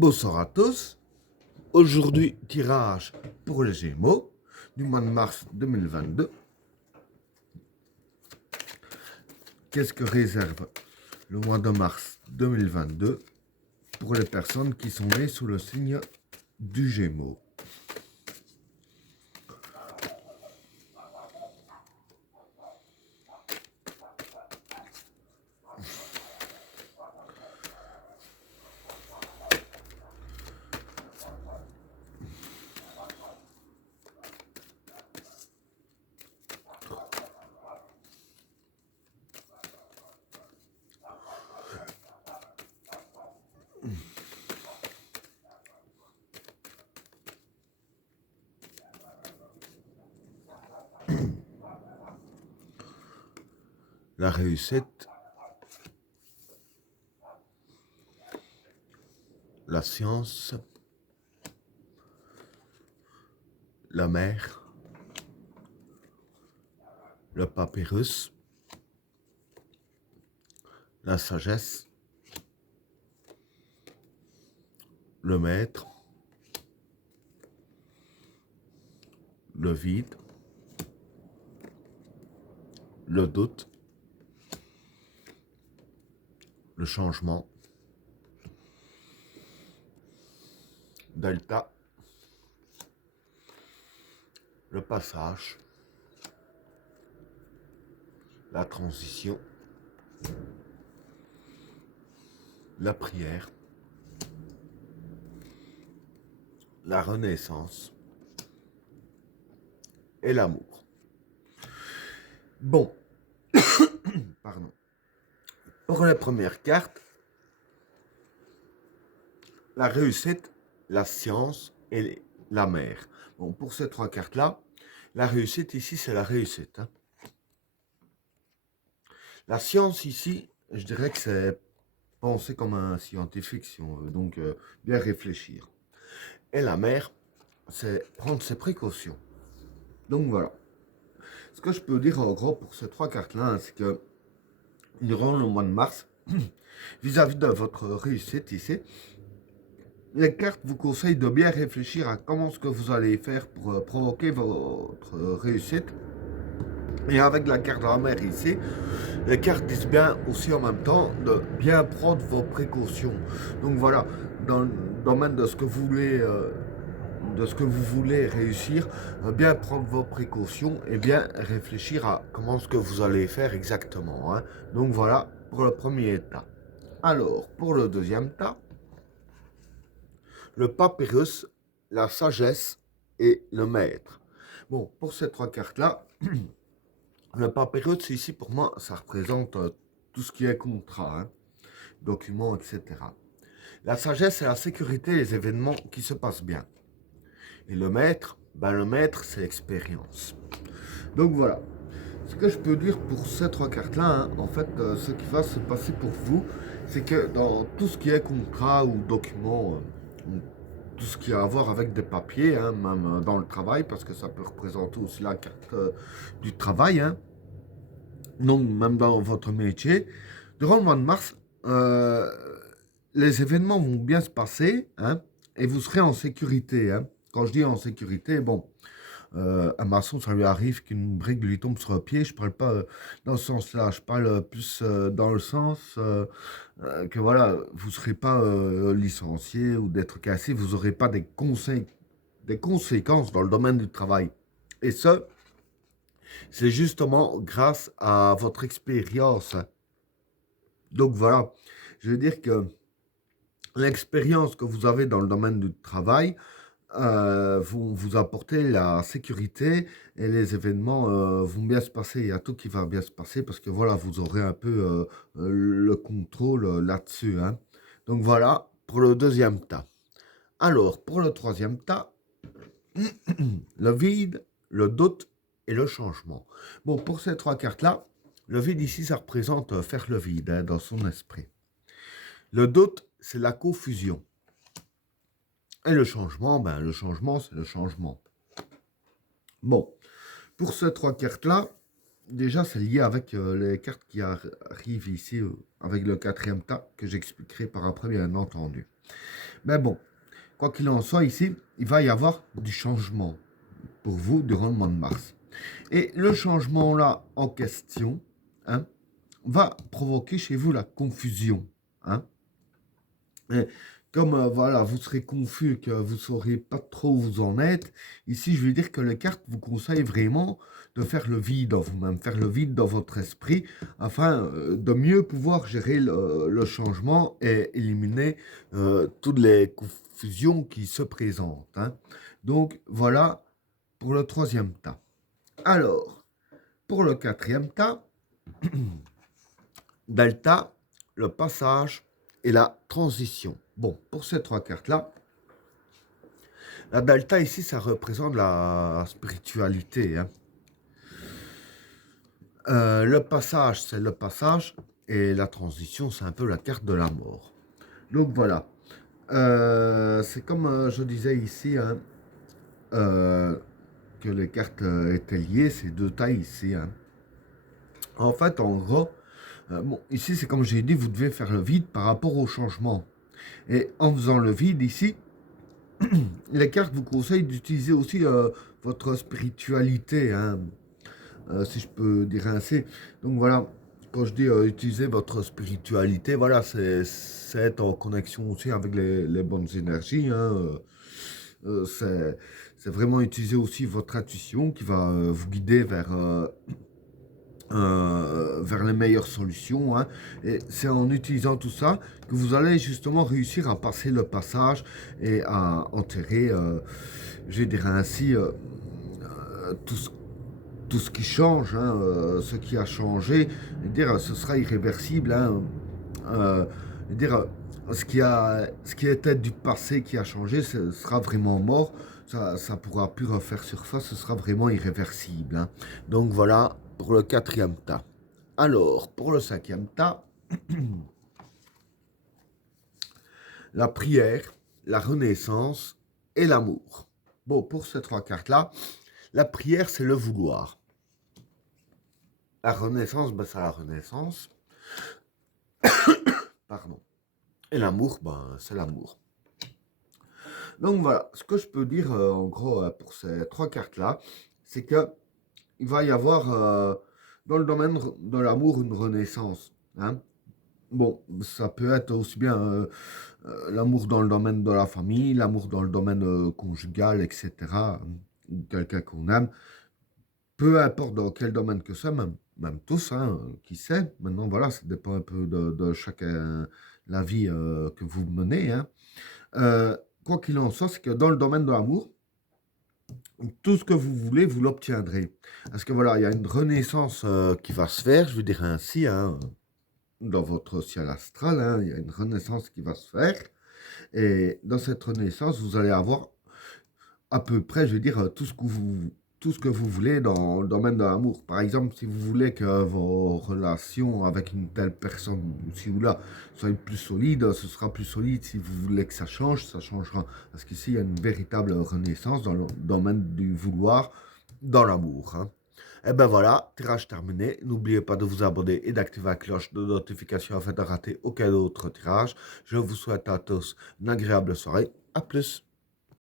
Bonsoir à tous. Aujourd'hui, tirage pour les Gémeaux du mois de mars 2022. Qu'est-ce que réserve le mois de mars 2022 pour les personnes qui sont nées sous le signe du Gémeaux? La réussite, la science, la mer, le papyrus, la sagesse, le maître, le vide, le doute, le changement, delta, le passage, la transition, la prière, la renaissance et l'amour. Bon, pardon. Pour la première carte, la réussite, la science et la mer. Bon, pour ces trois cartes-là, la réussite ici, c'est la réussite. Hein. La science ici, je dirais que c'est penser comme un scientifique, si on veut, donc bien réfléchir. Et la mer, c'est prendre ses précautions. Donc voilà. Ce que je peux dire en gros pour ces trois cartes-là, hein, c'est que durant le mois de mars, vis-à-vis de votre réussite ici, les cartes vous conseillent de bien réfléchir à comment ce que vous allez faire pour provoquer votre réussite. Et avec la carte de la mer ici, les cartes disent bien aussi en même temps de bien prendre vos précautions. Donc voilà, dans le domaine de ce que vous voulez, réussir, bien prendre vos précautions et bien réfléchir à comment ce que vous allez faire exactement. Hein. Donc voilà pour le premier état. Alors, pour le deuxième état, le papyrus, la sagesse et le maître. Bon, pour ces trois cartes-là, le papyrus ici, pour moi, ça représente tout ce qui est contrat, hein, documents, etc. La sagesse, c'est la sécurité et les événements qui se passent bien. Et le maître, c'est l'expérience. Donc voilà. Ce que je peux dire pour ces trois cartes-là, hein, en fait, ce qui va se passer pour vous, c'est que dans tout ce qui est contrat ou document, tout ce qui a à voir avec des papiers, hein, même dans le travail, parce que ça peut représenter aussi la carte du travail, hein, donc même dans votre métier, durant le mois de mars, les événements vont bien se passer, hein, et vous serez en sécurité. Hein. Quand je dis en sécurité, bon, un maçon, ça lui arrive qu'une brique lui tombe sur le pied. Je parle pas dans ce sens-là. Je parle plus dans le sens que voilà, vous serez pas licencié ou d'être cassé. Vous n'aurez pas des conséquences dans le domaine du travail. Et ça, c'est justement grâce à votre expérience. Donc voilà, je veux dire que l'expérience que vous avez dans le domaine du travail vont vous apporter la sécurité et les événements vont bien se passer. Il y a tout qui va bien se passer parce que voilà, vous aurez un peu le contrôle là-dessus. Hein. Donc voilà pour le deuxième tas. Alors, pour le troisième tas, le vide, le doute et le changement. Bon, pour ces trois cartes-là, le vide ici, ça représente faire le vide hein, dans son esprit. Le doute, c'est la confusion. Et le changement, c'est le changement. Bon, pour ces trois cartes-là, déjà, c'est lié avec les cartes qui arrivent ici, avec le quatrième tas, que j'expliquerai par après, bien entendu. Mais bon, quoi qu'il en soit, ici, il va y avoir du changement pour vous durant le mois de mars. Et le changement là en question, hein, va provoquer chez vous la confusion. Hein. Et comme voilà, vous serez confus, que vous ne saurez pas trop où vous en êtes, ici je veux dire que les cartes vous conseillent vraiment de faire le vide en vous-même, faire le vide dans votre esprit, afin de mieux pouvoir gérer le changement et éliminer toutes les confusions qui se présentent. Hein. Donc voilà pour le troisième tas. Alors, pour le quatrième tas, Delta, le passage et la transition. Bon, pour ces trois cartes-là, la Delta ici, ça représente la spiritualité. Hein. Le passage, c'est le passage, et la transition, c'est un peu la carte de la mort. Donc voilà. C'est comme je disais ici, hein, que les cartes étaient liées, ces deux tailles ici. Hein. En fait, en gros, bon, ici, c'est comme j'ai dit, vous devez faire le vide par rapport au changement. Et en faisant le vide ici, les cartes vous conseillent d'utiliser aussi votre spiritualité, hein, si je peux dire ainsi. Donc voilà, quand je dis utiliser votre spiritualité, voilà, c'est être en connexion aussi avec les bonnes énergies. Hein, c'est vraiment utiliser aussi votre intuition qui va vous guider vers les meilleures solutions. Hein. Et c'est en utilisant tout ça que vous allez justement réussir à passer le passage et à enterrer, je dirais ainsi, tout ce qui change, hein, ce qui a changé. Dire, ce sera irréversible. Hein, dire, ce qui était du passé qui a changé, ce sera vraiment mort. Ça ne pourra plus refaire surface, ce sera vraiment irréversible. Hein. Donc voilà pour le quatrième tas. Alors, pour le cinquième tas, la prière, la renaissance et l'amour. Bon, pour ces trois cartes-là, la prière, c'est le vouloir. La renaissance, ben, c'est la renaissance. Pardon. Et l'amour, ben, c'est l'amour. Donc voilà, ce que je peux dire en gros pour ces trois cartes-là, c'est que il va y avoir dans le domaine de l'amour une renaissance. Hein. Bon, ça peut être aussi bien l'amour dans le domaine de la famille, l'amour dans le domaine conjugal, etc. Quelqu'un qu'on aime. Peu importe dans quel domaine que c'est, même tous, hein, qui sait. Maintenant, voilà, ça dépend un peu de chacun, la vie que vous menez. Hein. Quoi qu'il en soit, c'est que dans le domaine de l'amour, tout ce que vous voulez, vous l'obtiendrez. Parce que voilà, il y a une renaissance qui va se faire, je veux dire ainsi, hein, dans votre ciel astral, hein, il y a une renaissance qui va se faire. Et dans cette renaissance, vous allez avoir à peu près, je veux dire, tout ce que vous voulez dans le domaine de l'amour. Par exemple, si vous voulez que vos relations avec une telle personne, ci ou là, soient plus solides, ce sera plus solide. Si vous voulez que ça change, ça changera. Parce qu'ici, il y a une véritable renaissance dans le domaine du vouloir, dans l'amour. Hein. Et ben voilà, tirage terminé. N'oubliez pas de vous abonner et d'activer la cloche de notification afin de rater aucun autre tirage. Je vous souhaite à tous une agréable soirée. À plus.